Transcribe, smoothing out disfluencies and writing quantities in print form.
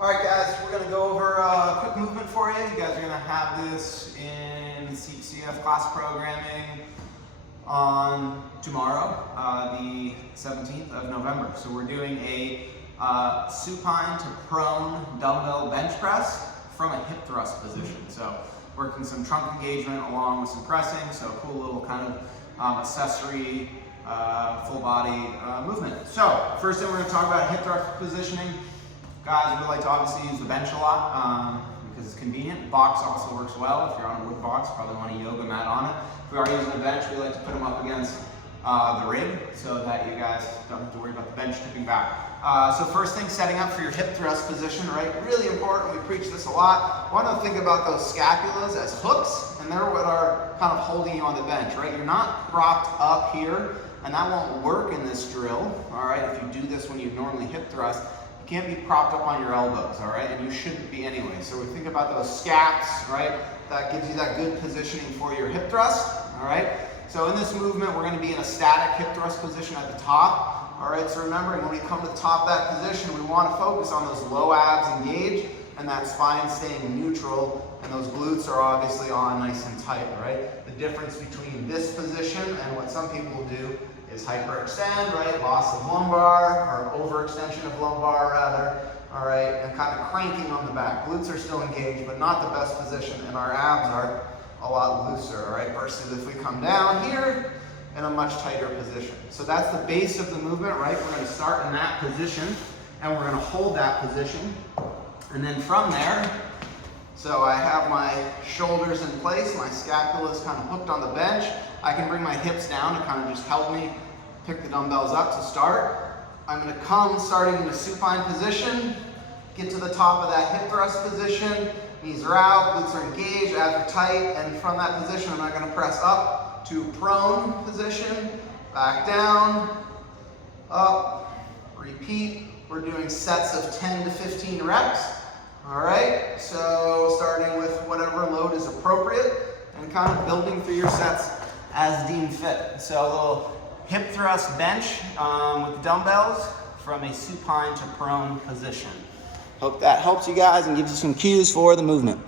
All right, guys, we're going to go over a quick movement for you. You guys are going to have this in CF class programming on tomorrow, the 17th of November. So we're doing a supine to prone dumbbell bench press from a hip thrust position. So working some trunk engagement along with some pressing. So a cool little kind of accessory full body movement. So first thing we're going to talk about hip thrust positioning. Guys, we like to obviously use the bench a lot because it's convenient. Box also works well. If you're on a wood box, probably want a yoga mat on it. If we are using a bench, we like to put them up against the rig so that you guys don't have to worry about the bench tipping back. So first thing, setting up for your hip thrust position, right? Really important. We preach this a lot. Want to think about those scapulas as hooks, and they're what are kind of holding you on the bench, right? You're not propped up here, and that won't work in this drill, all right? If you do this when you normally hip thrust, you can't be propped up on your elbows, all right? And you shouldn't be anyway. So we think about those scaps, right? That gives you that good positioning for your hip thrust, all right? So in this movement, we're going to be in a static hip thrust position at the top, all right? So remembering when we come to the top of that position, we want to focus on those low abs engaged and that spine staying neutral, and those glutes are obviously on nice and tight, right? The difference between this position and what some people do is hyperextend, right? Loss of lumbar, or overextension of lumbar rather, all right? And kind of cranking on the back. Glutes are still engaged, but not the best position, and our abs are a lot looser, all right? Versus if we come down here in a much tighter position. So that's the base of the movement, right? We're gonna start in that position, and we're gonna hold that position. And then from there, so I have my shoulders in place, my scapula is kind of hooked on the bench. I can bring my hips down to kind of just help me pick the dumbbells up to start. I'm going to come starting in a supine position, get to the top of that hip thrust position, knees are out, glutes are engaged, abs are tight, and from that position I'm not going to press up to prone position, back down, up, repeat. We're doing sets of 10 to 15 reps. All right, so starting with whatever load is appropriate and kind of building through your sets as deemed fit. So a little hip thrust bench with dumbbells from a supine to prone position. Hope that helps you guys and gives you some cues for the movement.